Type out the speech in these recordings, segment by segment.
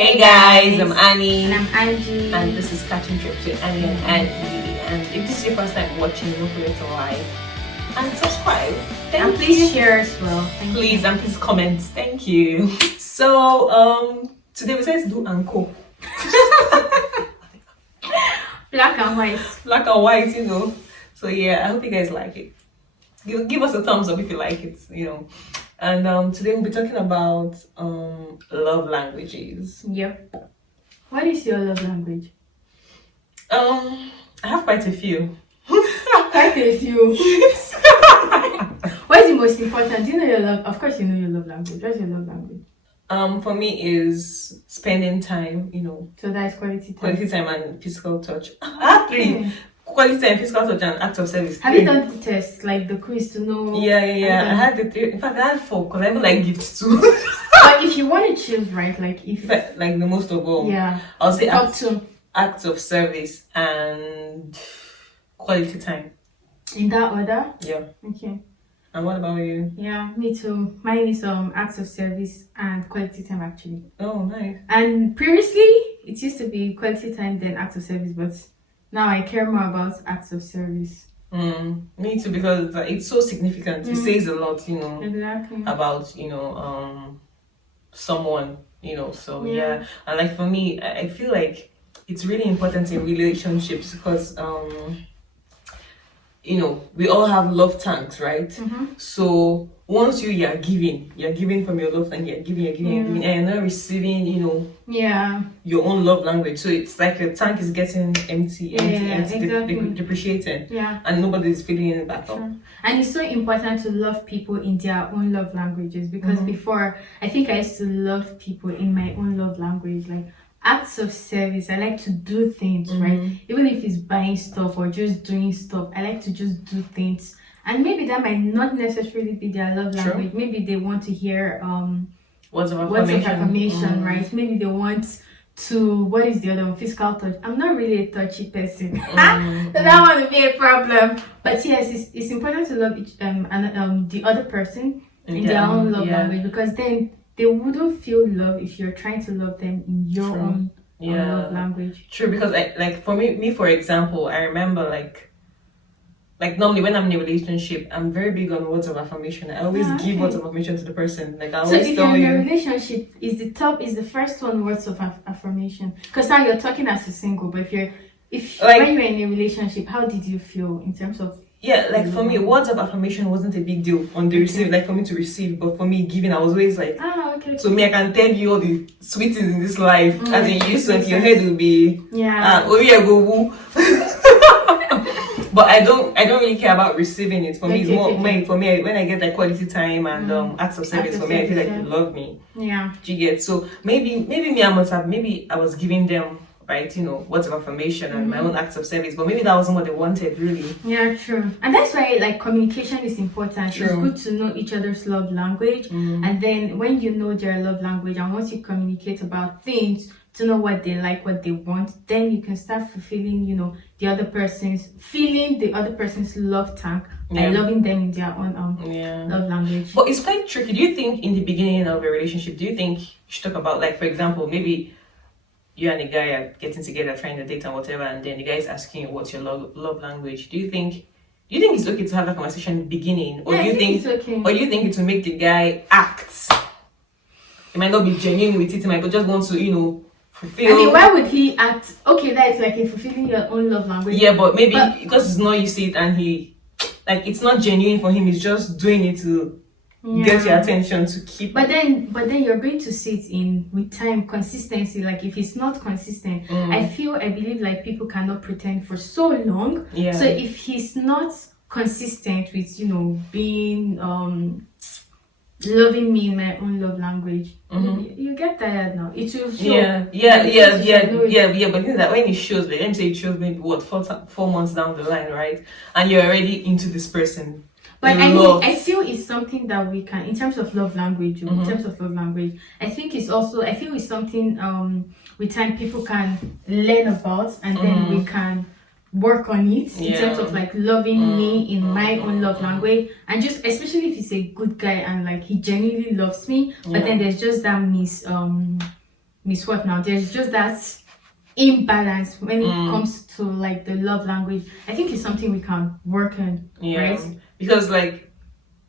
Hey guys, I'm Annie. And I'm Angie. And this is Catching Trips with Annie and Angie. And if this is your first time watching, don't forget to like and subscribe. And please share as well. Please comment. Thank you. So today we decided to do Anko. Black and white. Black and white, So yeah, I hope you guys like it. Give us a thumbs up if you like it, And today we'll be talking about love languages. Yep. What is your love language? I have quite a few. Quite a few. What is the most important? Do you know your love? Of course, you know your love language. What's your love language? For me is spending time, So that is quality time. Quality time and physical touch. I have three. Quality time, physical touch, and act of service. Have you done the test, like the quiz to know? Yeah. I had the three. In fact, I had four because I even like gifts too. But if you want to choose, right, like the most of all, yeah, I'll say act of service and quality time. In that order? Yeah. Okay. And what about you? Yeah, me too. Mine is acts of service and quality time actually. Oh, nice. And previously, it used to be quality time then acts of service, but now I care more about acts of service. Me too, because it's so significant. It says a lot, Exactly. about someone, So yeah, and like for me, I feel like it's really important in relationships because we all have love tanks, right? So once you're giving from your love tank, you're giving, and you're not receiving, your own love language. So it's like your tank is getting empty, exactly. depreciating, yeah, and nobody's filling it back up. And it's so important to love people in their own love languages because before, I think I used to love people in my own love language, like acts of service. I like to do things, right? Even if it's buying stuff or just doing stuff, I like to just do things. And maybe that might not necessarily be their love language. Maybe they want to hear words of affirmation, right? Maybe they want to, what is the other one? Physical touch. I'm not really a touchy person. So that won't be a problem. But yes, it's important to love the other person in their own love language, because then they wouldn't feel love if you're trying to love them in your own love language. True, because like for me for example, I remember like normally when I'm in a relationship, I'm very big on words of affirmation. I always give words of affirmation to the person. Like I always if tell you're in you. a relationship, is the first one words of affirmation? Because now you're talking as a single, but when you're in a relationship, how did you feel in terms of? Yeah, like for me, words of affirmation wasn't a big deal on the receive, like for me to receive, but for me giving, I was always like, okay. So me, I can tell you all the sweet things in this life, as in you used to, your head will be, go. But I don't really care about receiving it. For me, it's more for me when I get like quality time and acts of service. For me, I feel like you love me. Yeah. Do you get? So maybe me, I was giving them, right, words of affirmation and my own acts of service, but maybe that wasn't what they wanted, really. Yeah, true. And that's why like communication is important. True. It's good to know each other's love language, and then when you know their love language and once you communicate about things to know what they like, what they want, then you can start fulfilling feeling the other person's love tank by loving them in their own love language. But it's quite tricky. Do you think in the beginning of a relationship, do you think you should talk about, like, for example, maybe you and a guy are getting together, trying to date and whatever, and then the guy is asking you what's your love language? Do you think it's okay to have that conversation in the beginning, or do you think it will make the guy act? It might not be genuine with it, he might just want to, fulfill. I mean, why would he act? Okay, that is like in fulfilling your own love language. Yeah, but maybe because he's not used to it and it's not genuine for him. He's just doing it to get your attention, to keep. But then you're going to see it with time, consistency. Like if it's not consistent, I believe like people cannot pretend for so long. Yeah. So if he's not consistent with loving me in my own love language, you get tired now. It will show. Yeah. But think that when it shows, let me say it shows maybe 4 months down the line, right? And you're already into this person. But I feel it's something that we can, in terms of love language. In terms of love language, I feel it's something with time people can learn about, and then we can work on it in terms of like loving me in my own love language, and just especially if he's a good guy and like he genuinely loves me, but then there's just that Miss What now? There's just that imbalance when it comes to like the love language. I think it's something we can work on, Yeah, right? because like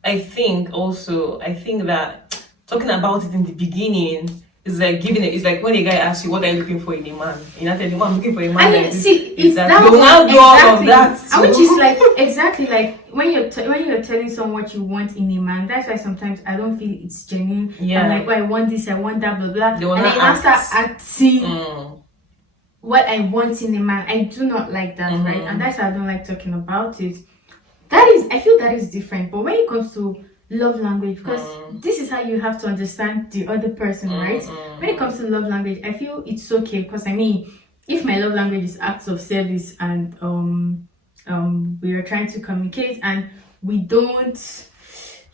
I think that talking about it in the beginning is like giving it. It's like when a guy asks you, "What are you looking for in a man?" You know, tell him, "I'm looking for a man I like mean, this." see, Is it's that that you will now one do all of exactly, that? and which is like exactly like when you're telling someone what you want in a man. That's why sometimes I don't feel it's genuine. Yeah. I'm like, oh, I want this, I want that, blah blah, They will and not then I start act. acting what I want in a man. I do not like that, right? And that's why I don't like talking about it. I feel that is different. But when it comes to love language, because this is how you have to understand the other person, right? When it comes to love language, I feel it's okay because I mean, if my love language is acts of service and we are trying to communicate and we don't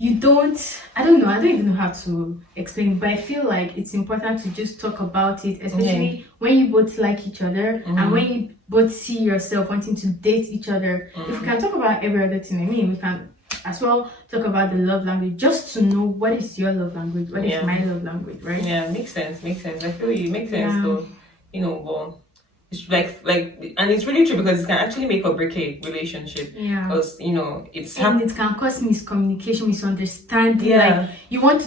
you don't I don't know, I don't even know how to explain it, but I feel like it's important to just talk about it, especially when you both like each other and when you both see yourself wanting to date each other. If we can talk about every other thing, I mean, we can as well talk about the love language, just to know what is your love language, what is my love language, right? Yeah, makes sense. I feel you. Makes sense though. But it's and it's really true because it can actually make or break a relationship. Yeah. Because it's and it can cause miscommunication, misunderstanding. Yeah. Like you want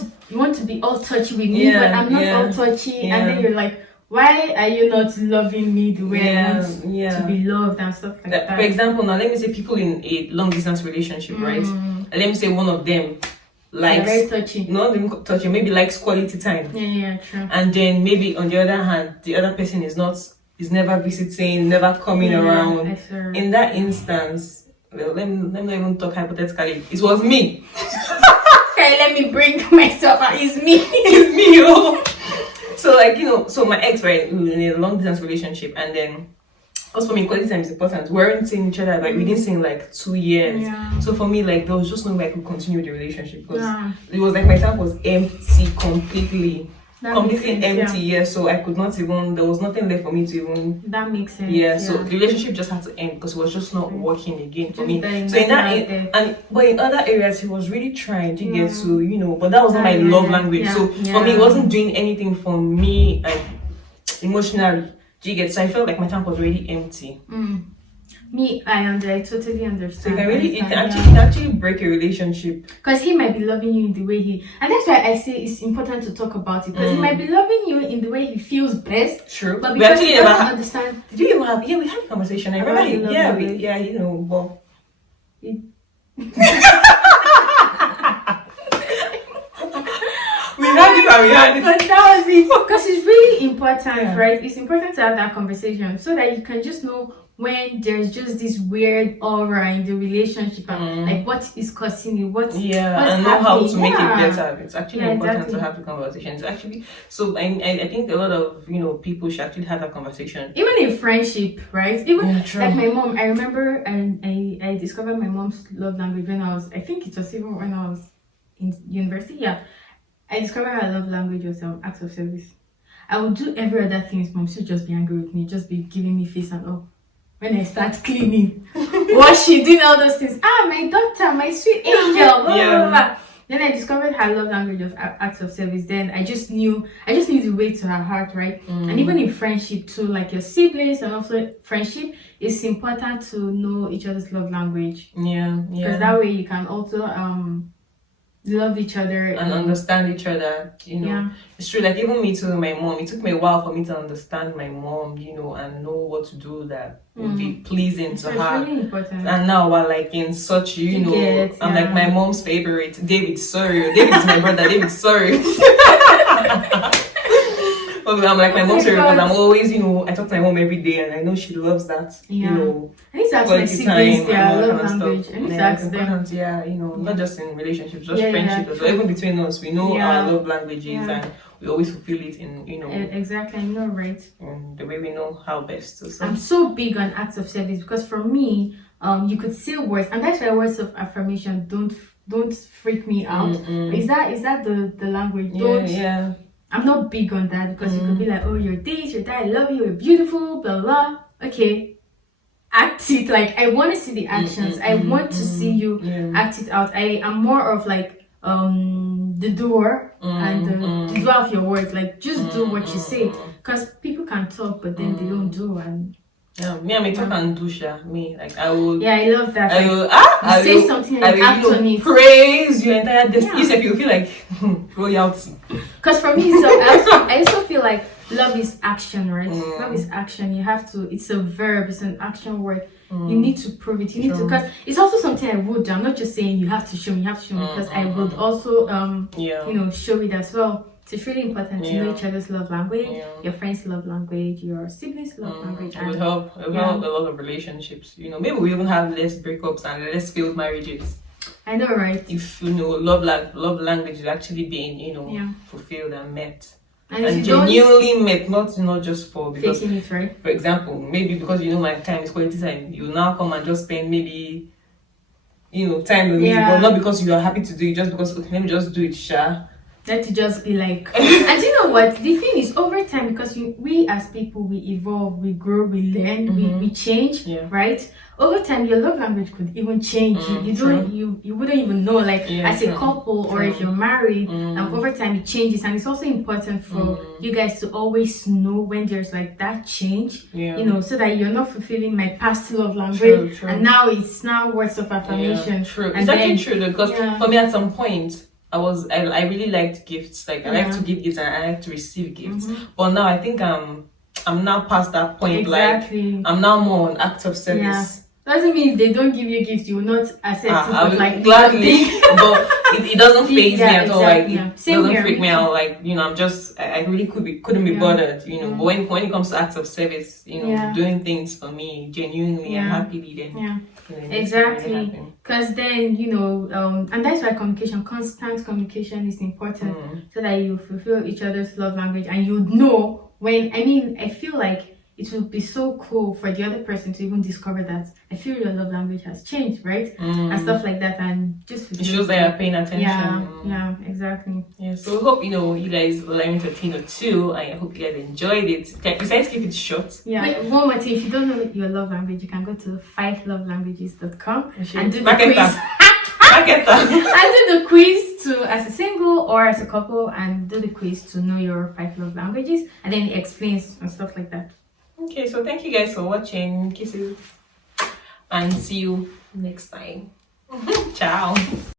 to be all touchy with me, but I'm not all touchy, and then you're like, why are you not loving me the way I want to be loved and stuff like that? For example, now let me say people in a long distance relationship, right? And let me say one of them likes very touchy. not even touchy, maybe likes quality time. Yeah, true. And then maybe on the other hand, the other person is never visiting, never coming around. In that instance, well, let me not even talk hypothetically. It was me. Okay, let me bring myself out. It's me. It's me, oh. So like so my ex, right, we were in a long distance relationship, and then because for me quality time is important. We weren't seeing each other, like we didn't see in like 2 years. So for me, like there was just no way I could continue the relationship because it was like my time was empty completely. Completely empty, so I could not even, there was nothing left for me to even. That makes sense. So the relationship just had to end because it was just not working again for me. Just So but in other areas he was really trying to get to, but that was not my love language. So for me, it wasn't doing anything for me like emotionally. Do you get? So I felt like my tank was already empty. Me, I totally understand. So it can actually break a relationship. Because he might be loving you in the way and that's why I say it's important to talk about it. Because he might be loving you in the way he feels best. True. But because he doesn't understand. Did we even have? Yeah, we had a conversation. I remember. But. We had it. But that was it. Because it's really important, right? It's important to have that conversation so that you can just know when there's just this weird aura in the relationship and like what is causing it, what's and happening. know how to make it better. It's actually important exactly. to have the conversation. It's actually so I think a lot of people should actually have that conversation. Even in friendship, right? Even like my mom, I remember I discovered my mom's love language when I think it was even when I was in university. Yeah. I discovered her love language was acts of service. I would do every other thing. Mom should just be angry with me, just be giving me face and all. When I start cleaning, was she doing all those things? My daughter, my sweet angel, blah, blah, blah. Then I discovered her love language was acts of service. Then I just knew the way to her heart, right? And even in friendship too, like your siblings and also friendship, it's important to know each other's love language. Because that way you can also love each other and understand each other. It's true. Like even me too, my mom. It took me a while for me to understand my mom, and know what to do that would be pleasing to her. Really important. And now we're like in such, I'm like my mom's favorite, David. Sorry, David is my brother. David, sorry. I'm like my mom's favorite because I'm always, I talk to my mom every day, and I know she loves that. I need to ask my siblings their love language. I need to ask them. Not just in relationships, just friendship as well. Even between us, we know our love languages, and we always fulfill it in, Exactly, I know, right? In the way we know how best to. So. I'm so big on acts of service because for me, you could say words, and that's why words of affirmation don't freak me out. Is that the language? I'm not big on that because you could be like, oh, you're this, you're that, I love you, you're beautiful, blah blah. Okay, act it. Like I want to see the actions. I want to see you act it out. I am more of like the doer and the doer of your words. Like, just do what you say, because people can talk, but then they don't do. And yeah, me, I may talk and do sha. Me, like I will. yeah, I love that. I Like, will. you say something and I act will, on it. praise your entire destiny. Yeah. If you feel like royalty. Because for me, so I also feel like love is action, right? Love is action. You have to. It's a verb. It's an action word. You need to prove it. You need to, because it's also something I would do. I'm not just saying you have to show me. You have to show me, because I would also show it as well. So it's really important to know each other's love language, your friends' love language, your siblings' love language. It will help. It will help a lot of relationships. Maybe we even have less breakups and less failed marriages. I know, right? If love language is actually being fulfilled and met. And genuinely met, not just for because faking it, right? For example, maybe because my time is quality time, you now come and just spend maybe time with me, but not because you are happy to do it, just because let me just do it, sha. That to just be like, and you know what? The thing is, over time, because we as people, we evolve, we grow, we learn, we change, right? Over time, your love language could even change. You wouldn't even know, like as a couple, or if you're married, and over time it changes. And it's also important for you guys to always know when there's like that change, so that you're not fulfilling my past love language, true. And now it's words of affirmation. True. And it's actually true, because for me at some point, I really liked gifts. Like I like to give gifts and I like to receive gifts. But now I think I'm now past that point. Exactly. Like I'm now more on acts of service. Yeah. Doesn't mean if they don't give you gifts you will not accept it. I But will like gladly, but it doesn't faze me at all. Exactly, Like it Same doesn't here. freak me out. Like I'm just I really couldn't be bothered. But when it comes to acts of service, doing things for me genuinely and happily, then it makes me really Exactly. happy. Because then and that's why constant communication is important, so that you fulfill each other's love language, and you know when. I feel like it will be so cool for the other person to even discover that I feel your love language has changed, right? And stuff like that, and just it shows that you're paying attention. Yeah, exactly. Yeah, so we hope you guys learned a thing or two. I hope you guys enjoyed it. Besides, keep it short. Yeah. Wait, one more thing. If you don't know your love language, you can go to 5lovelanguages.com and do the Market quiz. Market that. And do the quiz as a single or as a couple, and do the quiz to know your 5 love languages, and then it explains and stuff like that. Okay, so thank you guys for watching. Kisses. And see you next time. Ciao.